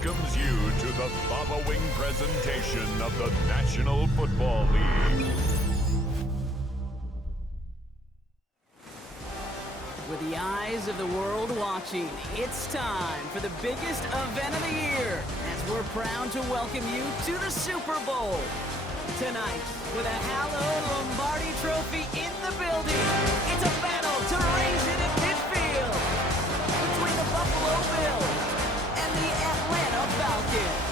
welcomes you to the following presentation of the National Football League. With the eyes of the world watching, it's time for the biggest event of the year, as we're proud to welcome you to the Super Bowl. Tonight, with a hallowed Lombardi trophy in the building, it's a battle to raise it in midfield between the Buffalo Bills and the Atlanta Falcons.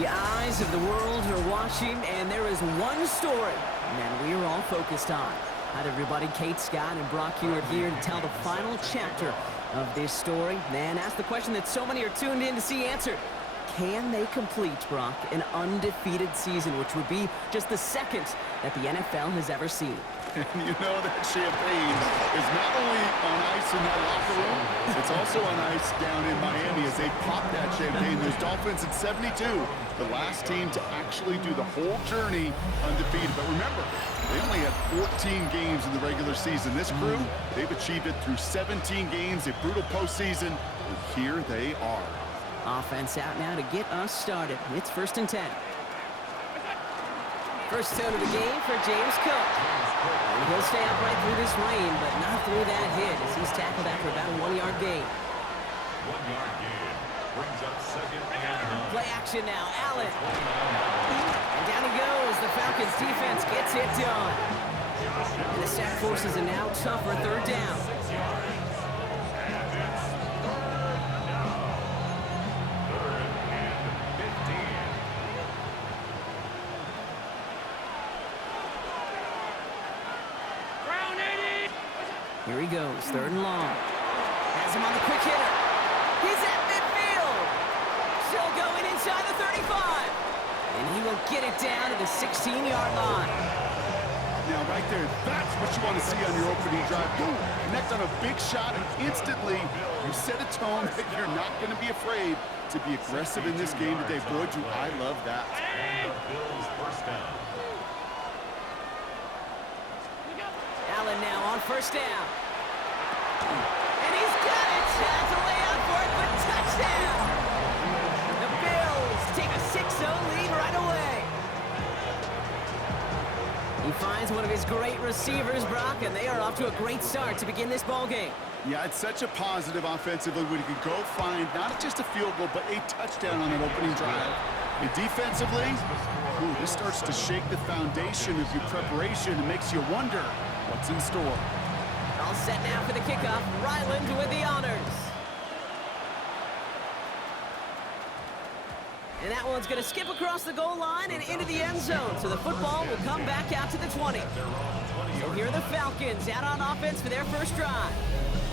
The eyes of the world are watching, and there is one story that we are all focused on. Hi, everybody. Kate, Scott, and Brock Hewitt here to tell the final chapter of this story and ask the question that so many are tuned in to see answered. Can they complete, Brock, an undefeated season, which would be just the second that the NFL has ever seen? And you know that champagne is not only on ice in that locker room, it's also on ice down in Miami as they pop that champagne. Those Dolphins in 72, the last team to actually do the whole journey undefeated. But remember, they only had 14 games in the regular season. This crew, they've achieved it through 17 games, a brutal postseason, and here they are. Offense out now to get us started. It's 1st and 10. First down of the game for James Cook. And he'll stay upright through this rain, but not through that hit as he's tackled after about a 1-yard gain. 1-yard gain brings up 2nd and 9. Play action now, Allen. And down he goes. The Falcons defense gets it done. And the sack forces a now tougher 3rd down. Here he goes, 3rd and long. Has him on the quick hitter. He's at midfield. Still going inside the 35. And he will get it down to the 16-yard line. Now, right there, that's what you want to see on your opening drive. Boom, connect on a big shot, and instantly you set a tone that you're not going to be afraid to be aggressive in this game today. Boy, do I love that. And the Bills' first down. Allen now on 1st down. And he's got it. Has a way out for it, but touchdown. The Bills take a 6-0 lead right away. He finds one of his great receivers, Brock, and they are off to a great start to begin this ball game. Yeah, it's such a positive offensively when you can go find not just a field goal, but a touchdown on an opening drive. And defensively, this starts to shake the foundation of your preparation and makes you wonder what's in store. All set now for the kickoff. Ryland with the honors. And that one's going to skip across the goal line and into the end zone. So the football will come back out to the 20. So here are the Falcons out on offense for their first drive.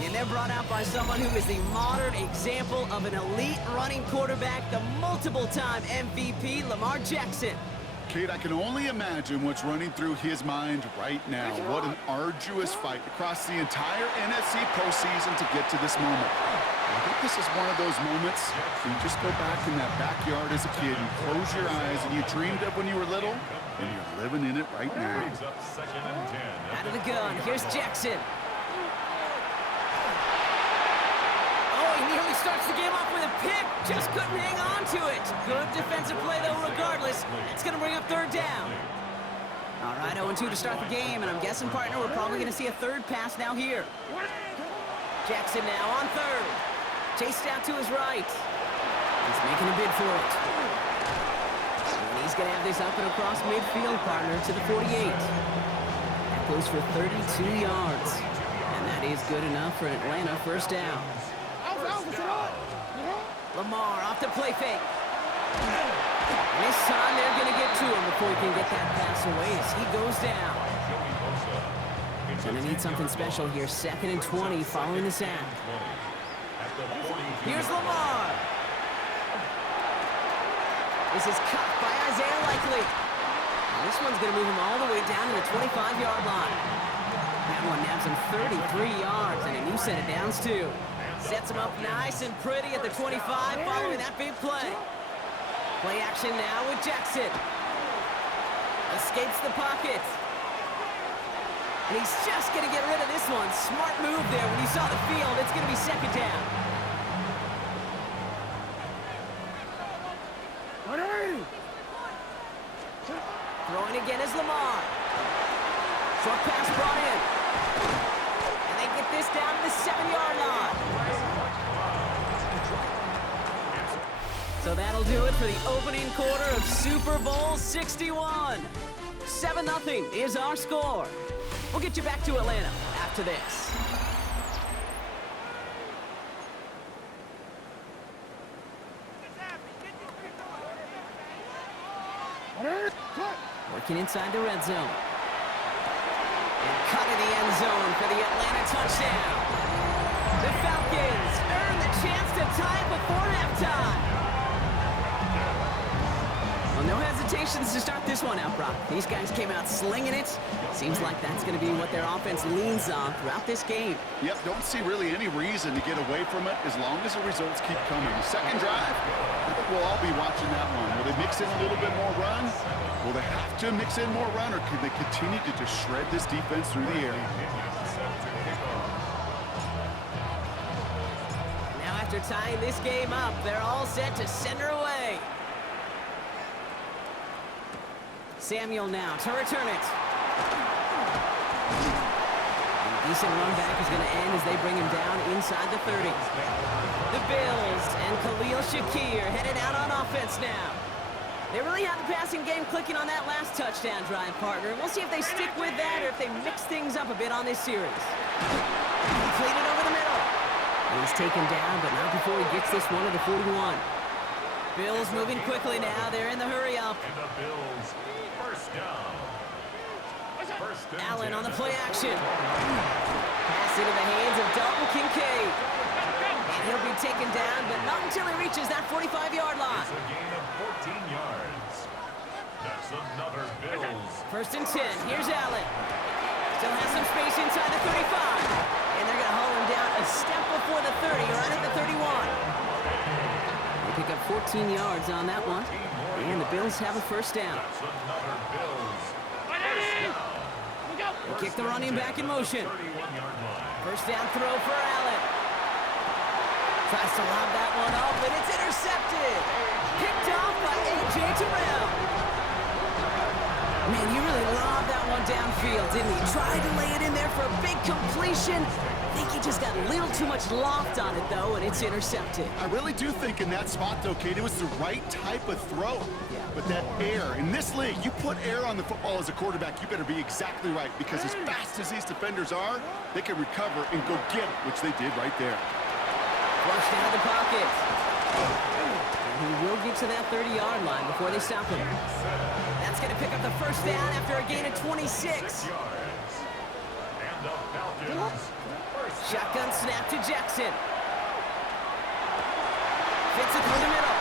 And they're brought out by someone who is the modern example of an elite running quarterback, the multiple-time MVP, Lamar Jackson. Kate, I can only imagine what's running through his mind right now. What an arduous fight across the entire NFC postseason to get to this moment. I think this is one of those moments you just go back in that backyard as a kid and close your eyes and you dreamed of when you were little, and you're living in it right now. Out of the gun, here's Jackson. He nearly starts the game off with a pick. Just couldn't hang on to it. Good defensive play, though, regardless. It's going to bring up 3rd down. All right, 0-2 to start the game, and I'm guessing, partner, we're probably going to see a 3rd pass now here. Jackson now on 3rd. Chased out to his right. He's making a bid for it. And he's going to have this up and across midfield, partner, to the 48. That goes for 32 yards. And that is good enough for Atlanta 1st down. Lamar off the play fake. And this time they're going to get to him before he can get that pass away as he goes down. Going to need something special here. 2nd and 20 following the sack. Here's Lamar. This is cut by Isaiah Likely. And this one's going to move him all the way down to the 25-yard line. That one nabs him 33 yards and a new set of downs, too. Sets him up nice and pretty at the 25 following that big play. Play action now with Jackson. Escapes the pocket. And he's just going to get rid of this one. Smart move there when he saw the field. It's going to be 2nd down. is Lamar. Short pass brought in. And they get this down to the 7-yard line. So that'll do it for the opening quarter of Super Bowl 61. 7-0 is our score. We'll get you back to Atlanta after this. Working inside the red zone. And cut in the end zone for the Atlanta touchdown. The Falcons earn the chance to tie it before halftime. Well, no hesitations to start this one out, Brock. These guys came out slinging it. Seems like that's going to be what their offense leans on throughout this game. Yep, don't see really any reason to get away from it as long as the results keep coming. The second drive, I think we'll all be watching that one. Will they mix in a little bit more run? Will they have to mix in more run, or can they continue to just shred this defense through the air? Now after tying this game up, they're all set to send her away. Samuel now to return it. And a decent run back is going to end as they bring him down inside the 30. The Bills and Khalil Shakir headed out on offense now. They really have the passing game clicking on that last touchdown drive, partner. We'll see if they stick with that or if they mix things up a bit on this series. Completed over the middle. And he's taken down, but not before he gets this one to the 41. Bills moving quickly now. They're in the hurry up. And the Bills, first down. Allen on the play action. Pass into the hands of Dalton Kincaid. And he'll be taken down, but not until he reaches that 45-yard line. It's a gain of 14 yards. That's another Bills. First and 10. Here's Allen. Still has some space inside the 35. And they're going to haul him down a step before the 30, right at the 31. They pick up 14 yards on that one. And the Bills have a first down. That's another Bills. They kick the running back in motion. 31-yard line. First down throw for Allen. Tries to lob that one up, but it's intercepted. Picked off by A.J. Terrell. Man, he really lobbed that one downfield, didn't he? Tried to lay it in there for a big completion. I think he just got a little too much loft on it, though, and it's intercepted. I really do think in that spot, though, Kate, it was the right type of throw. Yeah. But that air, in this league, you put air on the football as a quarterback, you better be exactly right, because as fast as these defenders are, they can recover and go get it, which they did right there. Flush down the pocket. And he will get to that 30-yard line before they stop him. That's going to pick up the first down after a gain of 26. 6 yards. And the Falcons, first Shotgun snap to Jackson. Fits it through the middle.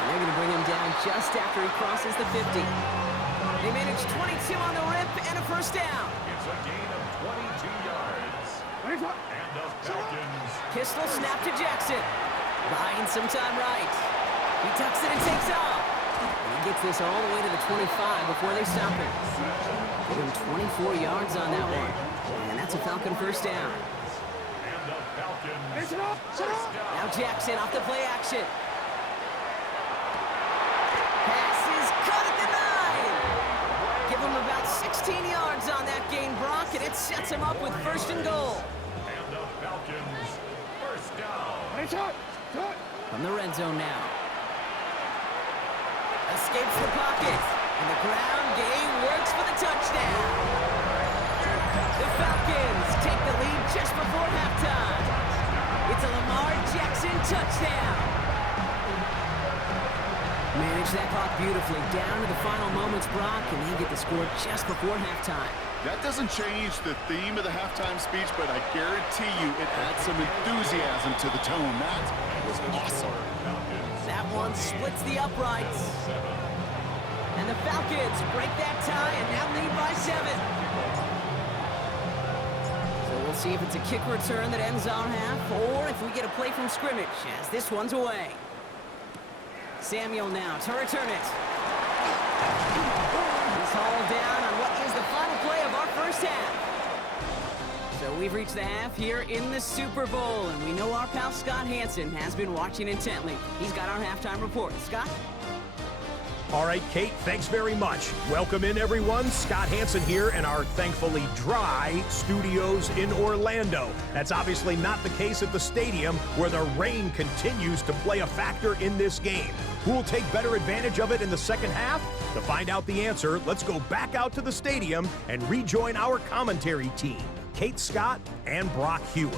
And they're going to bring him down just after he crosses the 50. They manage 22 on the rip and a first down. It's a gain of 22 yards. And the Falcons, Pistol snap to Jackson. Buying some time right. He tucks it and takes off. And he gets this all the way to the 25 before they stop him. Give him 24 yards on that one. And that's a Falcon first down. and the Falcons, first down. Now Jackson off the play action. Pass is cut at the 9. Give him about 16 yards on that gain, Brock, and it sets him up with first and goal. And the Falcons, first down. From the red zone now. Escapes the pocket. And the ground game works for the touchdown. The Falcons take the lead just before halftime. It's a Lamar Jackson touchdown. Manage that clock beautifully down to the final moments, Brock, and they get the score just before halftime. That doesn't change the theme of the halftime speech, but I guarantee you it adds some enthusiasm to the tone. That was awesome. That one splits the uprights. And the Falcons break that tie and now lead by 7. So we'll see if it's a kick return that ends our half or if we get a play from scrimmage as this one's away. Samuel now to return it. He's hauled down on what is the final play of our first half. So we've reached the half here in the Super Bowl, and we know our pal Scott Hansen has been watching intently. He's got our halftime report. Scott? All right, Kate, thanks very much. Welcome in, everyone. Scott Hansen here in our thankfully dry studios in Orlando. That's obviously not the case at the stadium, where the rain continues to play a factor in this game. Who will take better advantage of it in the second half? To find out the answer, let's go back out to the stadium and rejoin our commentary team, Kate Scott and Brock Heward.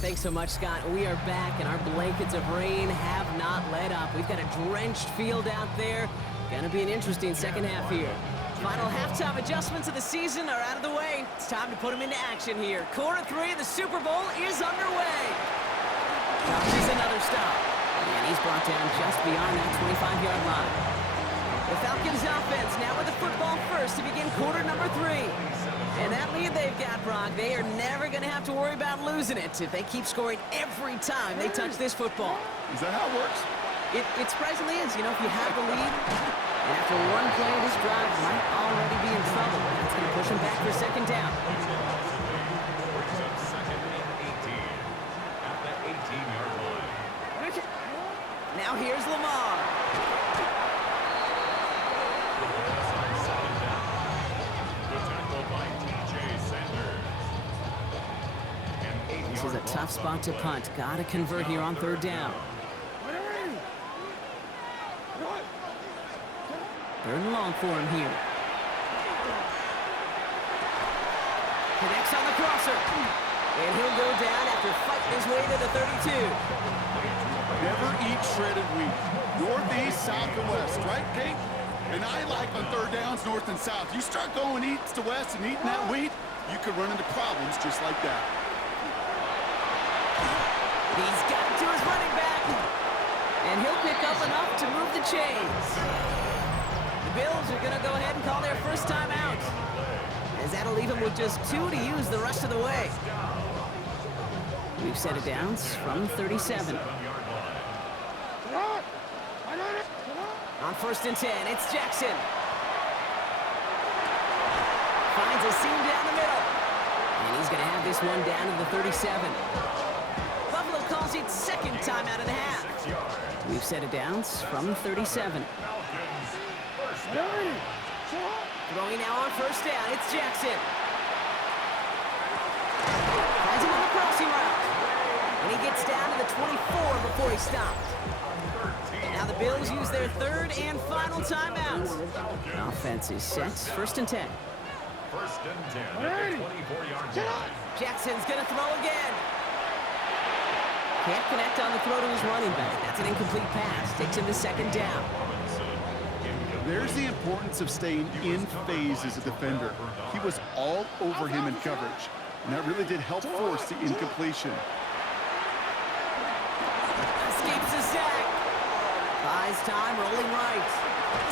Thanks so much, Scott. We are back, and our blankets of rain have not let up. We've got a drenched field out there. Gonna be an interesting second half here. Final halftime adjustments of the season are out of the way. It's time to put them into action here. Quarter 3 of the Super Bowl is underway. Josh is another stop, and he's brought down just beyond that 25-yard line. The Falcons offense now with the football first to begin quarter number 3. And that lead they've got, Brock, they are never going to have to worry about losing it if they keep scoring every time they touch this football. Is that how it works? It surprisingly is. You know, if you have the lead, and after one play, this drive might already be in trouble. That's going to push them back for second down. Now here's Lamar. This is a tough spot to punt. Got to convert here on third down. Third and long for him here. Connects on the crosser. And he'll go down after fighting his way to the 32. Never eat shredded wheat. Northeast, south, and west, right, Kate? And I like on third downs, north and south. You start going east to west and eating that wheat, you could run into problems just like that. He's got to his running back. And he'll pick up enough to move the chains. The Bills are going to go ahead and call their first time out, as that'll leave them with just 2 to use the rest of the way. We've set it down from 37. On first and 10, it's Jackson. Finds a seam down the middle. And he's going to have this one down to the 37. Buffalo calls it second timeout of the half. We've set it down from 37. Throwing now on first down, it's Jackson. Finds him on the crossing route. And he gets down to the 24 before he stopped. Now the Bills use their third and final timeout. Offense is set, first and 10. First and 10 at the 24-yard line. Jackson's going to throw again. Can't connect on the throw to his running back. That's an incomplete pass. Takes him to second down. There's the importance of staying in phase as a defender. He was all over him in coverage, and that really did help force the incompletion. Escapes the sack. Buys time, rolling right.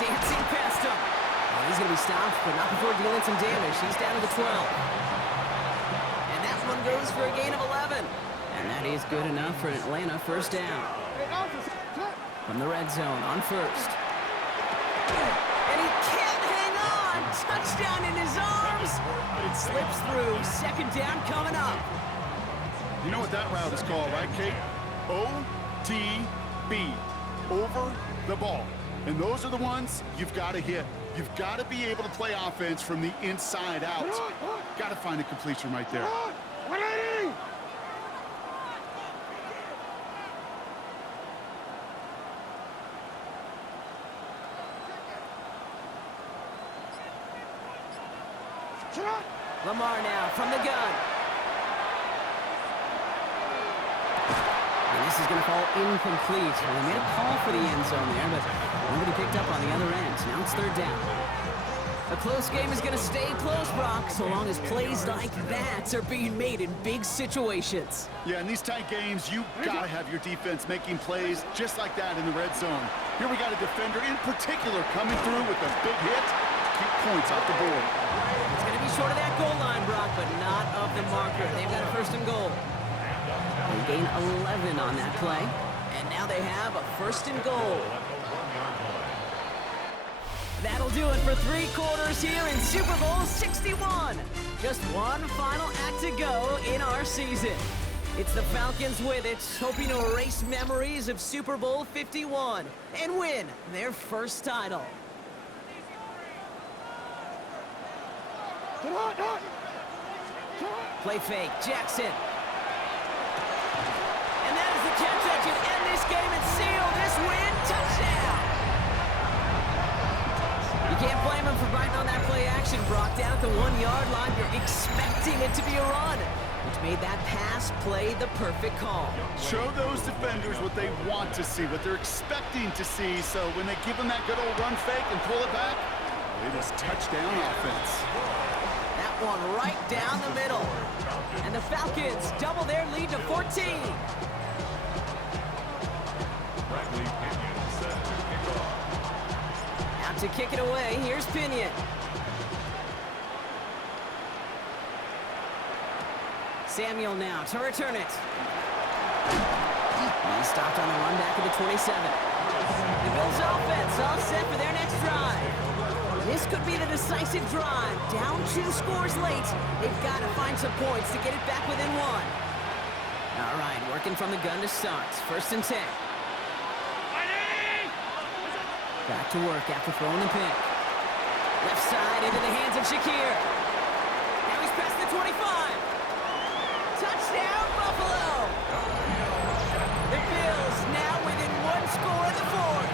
Dancing past him. And he's going to be stopped, but not before dealing some damage. He's down to the 12. And that one goes for a gain of 11. And that is good enough for an Atlanta first down. From the red zone on first. And he can't hang on. Touchdown in his arms. But it slips through. Second down coming up. You know what that route is called, right, Kate? OTB. Over the ball. And those are the ones you've got to hit. You've got to be able to play offense from the inside out. Got to find a completion right there. Lamar now from the gun. And this is going to fall incomplete. Well, they made a call for the end zone there, but nobody picked up on the other end. Now it's third down. A close game is going to stay close, Brock, so long as plays like that are being made in big situations. Yeah, in these tight games, you got to have your defense making plays just like that in the red zone. Here we got a defender in particular coming through with a big hit to keep points off the board. It's going to be short of that goal line, Brock, but not of the marker. They've got a first and goal. They gain 11 on that play, and now they have a first and goal. That'll do it for 3 quarters here in Super Bowl 61. Just one final act to go in our season. It's the Falcons with it, hoping to erase memories of Super Bowl 51 and win their first title. Play fake, Jackson. And that is the catch that can end this game and seal this win. Touchdown! You can't blame him for biting on that play action, Brock. Down at the 1-yard line, you're expecting it to be a run, which made that pass play the perfect call. Show those defenders what they want to see, what they're expecting to see, so when they give them that good old run fake and pull it back, it is touchdown offense. That one right down the middle. And the Falcons double their lead to 14. Out to kick it away, here's Pinion. Samuel now to return it. He stopped on the run back at the 27. The Bills offense all set for their next drive. This could be the decisive drive. Down 2 scores late. They've got to find some points to get it back within 1. All right, working from the gun to start. 1st and 10. Back to work after throwing the pick. Left side into the hands of Shakir. Now he's past the 25. Touchdown, Buffalo! The Bills now within 1 score in the 4th.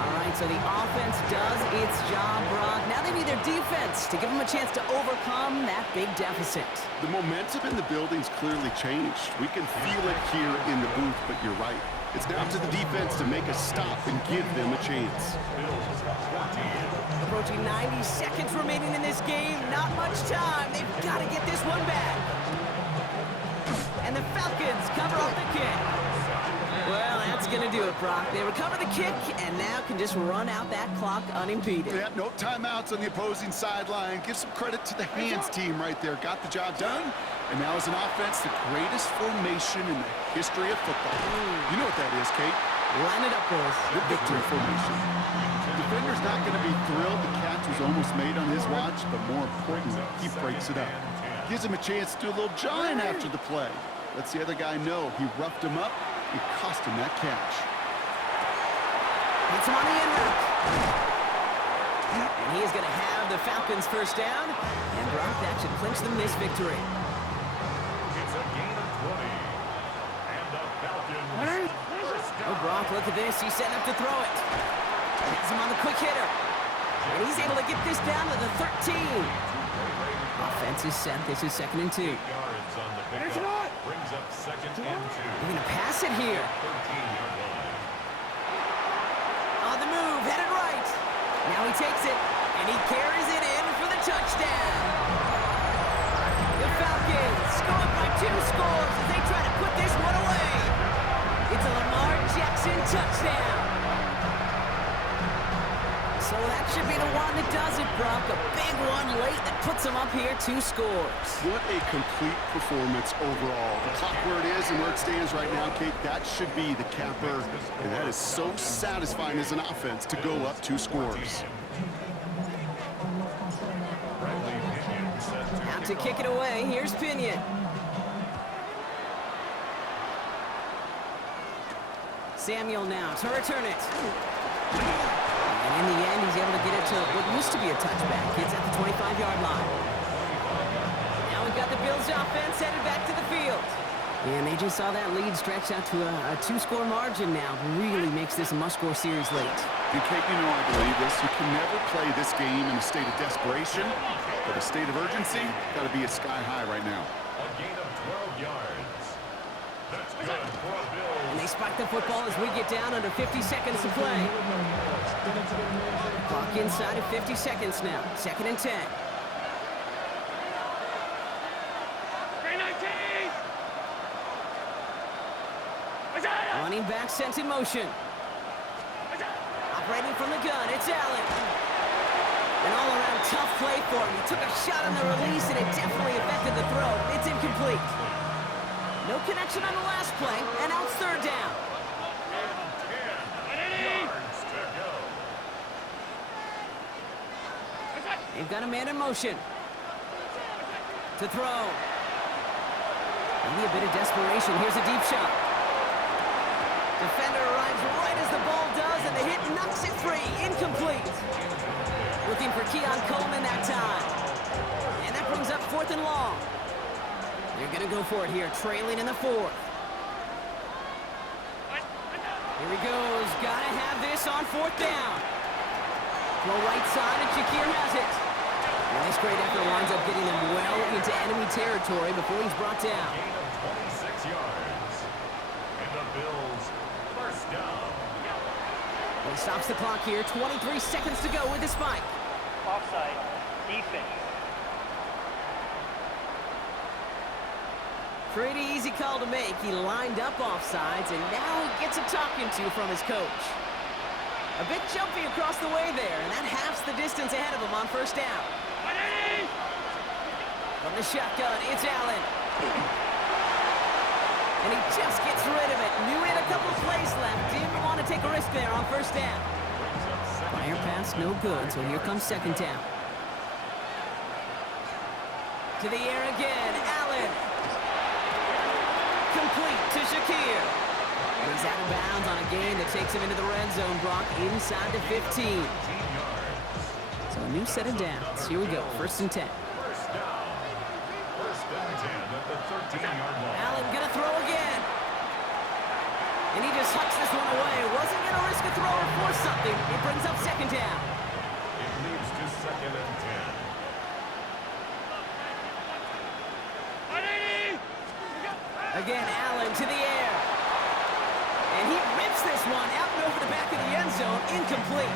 All right, so the offense does its job, Brock. Now they need their defense to give them a chance to overcome that big deficit. The momentum in the building's clearly changed. We can feel it here in the booth, but you're right. It's now to the defense to make a stop and give them a chance. Approaching 90 seconds remaining in this game. Not much time. They've got to get this one back. And the Falcons cover up the kick. Well, that's going to do it, Brock. They recover the kick and now can just run out that clock unimpeded. Yeah, no timeouts on the opposing sideline. Give some credit to the hands team right there. Got the job done. And now as an offense, the greatest formation in the history of football. You know what that is, Kate? Line it up, boys. The victory formation. The defender's not going to be thrilled the catch was almost made on his watch, but more importantly, he breaks it up. Gives him a chance to do a little jawing after the play. Lets the other guy know he roughed him up. It cost him that catch. It's on the end route. And he is going to have the Falcons first down. And Brock, that should clinch them this victory. It's a gain of 20. And the Falcons. Oh, Brock, look at this. He's setting up to throw it. Has him on the quick hitter. And he's able to get this down to the 13. Offense is set. This is 2nd and 2. Yards on the pickup. Brings up 2nd and 2. They're going to pass it here. 13-yard line. On the move, headed right. Now he takes it, and he carries it in for the touchdown. The Falcons scored by 2 scores as they try to put this one away. It's a Lamar Jackson touchdown. So that should be the one that does it, Brock. A big one late that puts them up here 2 scores. What a complete performance overall. The clock where it is and where it stands right now, Kate, that should be the capper. And that is so satisfying as an offense to go up 2 scores. Out to kick it away, here's Pinion. Samuel now to return it. And in the end, he's able to get it to what used to be a touchback. It's at the 25-yard line. Now we've got the Bills offense headed back to the field. And they just saw that lead stretch out to a 2-score margin now. Really makes this a must-score series late. And Kate, you know I believe this. You can never play this game in a state of desperation, but a state of urgency got to be a sky high right now. A gain of 12 yards. That's good for a Bills. And they spike the football as we get down under 50 seconds to play. Clock inside of 50 seconds now. 2nd and 10. Running back sent in motion. Operating from the gun, it's Allen. An all-around tough play for him. He took a shot on the release, and it definitely affected the throw. It's incomplete. No connection on the last play, and now it's 3rd down. They've got a man in motion. To throw. Maybe a bit of desperation. Here's a deep shot. Defender arrives right as the ball does, and the hit knocks it free. Incomplete. Looking for Keon Coleman that time. And that brings up 4th and long. They're going to go for it here, trailing in the 4th. Here he goes. Got to have this on 4th down. Throw right side, and Shakir has it. Nice great effort winds up getting him well into enemy territory before he's brought down. Gain of 26 yards. And the Bills, first down. Well, he stops the clock here. 23 seconds to go with the spike. Offside. Defense. Pretty easy call to make. He lined up offsides, and now he gets a talking to from his coach. A bit jumpy across the way there, and that halves the distance ahead of him on first down. From the shotgun, it's Allen. And he just gets rid of it. Knew he had a couple plays left. Didn't want to take a risk there on first down. Fire pass, no good, so here comes second down. To the air again, Allen. Complete to Shakir. And he's out of bounds on a gain that takes him into the red zone, Brock, inside the 15. So a new set of downs. Here we go, 1st and 10. First down. 10 at the 13-yard line. Allen gonna throw again. And he just hucks this one away. Wasn't gonna risk a throw or force something. It brings up second down. It leads to 2nd and 10. Again, Allen to the air. And he rips this one out and over the back of the end zone. Incomplete.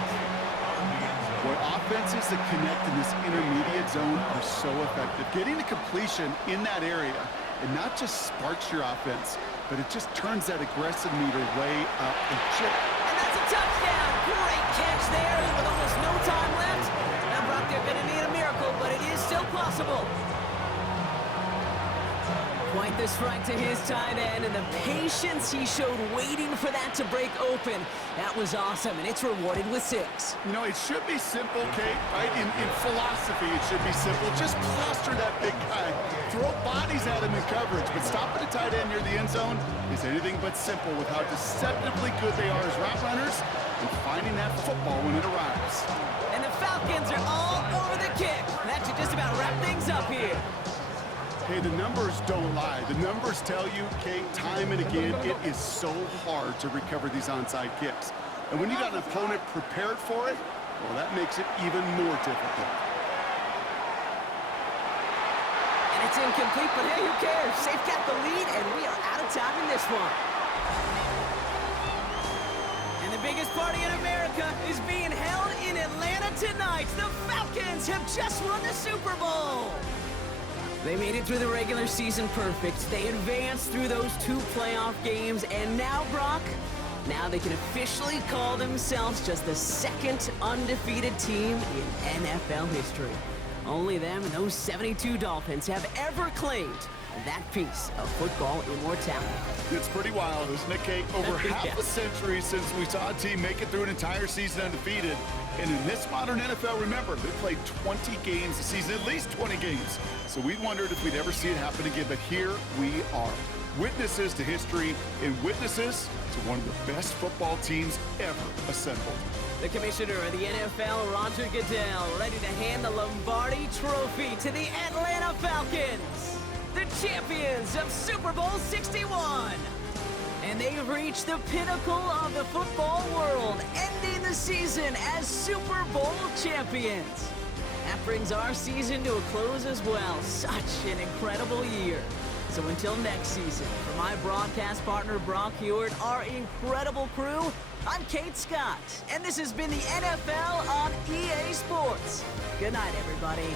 Boy, offenses that connect in this intermediate zone are so effective. Getting a completion in that area, and not just sparks your offense, but it just turns that aggressive meter way up. And that's a touchdown. Great catch there, and with almost no time left. Now, Brock, they're going to need a miracle, but it is still possible. Quite the strike to his tight end, and the patience he showed waiting for that to break open. That was awesome, and it's rewarded with 6. You know, it should be simple, Kate, right? In philosophy, it should be simple. Just plaster that big guy. Throw bodies at him in coverage, but stopping a tight end near the end zone is anything but simple with how deceptively good they are as route runners and finding that football when it arrives. And the Falcons are all over the kick. That should just about wrap things up here. Hey, the numbers don't lie. The numbers tell you, Kate, time and again, it is so hard to recover these onside kicks. And when you got an opponent prepared for it, well, that makes it even more difficult. And it's incomplete, but hey, who cares? They've got the lead, and we are out of time in this one. And the biggest party in America is being held in Atlanta tonight. The Falcons have just won the Super Bowl. They made it through the regular season perfect. They advanced through those 2 playoff games, and now, Brock, now they can officially call themselves just the 2nd undefeated team in NFL history. Only them and those 72 Dolphins have ever claimed that piece of football immortality. It's pretty wild, isn't it, Kate? Over half a century since we saw a team make it through an entire season undefeated. And in this modern NFL, remember, they played 20 games a season, at least 20 games. So we wondered if we'd ever see it happen again, but here we are. Witnesses to history and witnesses to one of the best football teams ever assembled. The commissioner of the NFL, Roger Goodell, ready to hand the Lombardi Trophy to the Atlanta Falcons, the champions of Super Bowl 61. And they've reached the pinnacle of the football world, ending the season as Super Bowl champions. That brings our season to a close as well. Such an incredible year. So until next season, for my broadcast partner Brock Hewitt, our incredible crew, I'm Kate Scott, and this has been the NFL on EA Sports. Good night, everybody.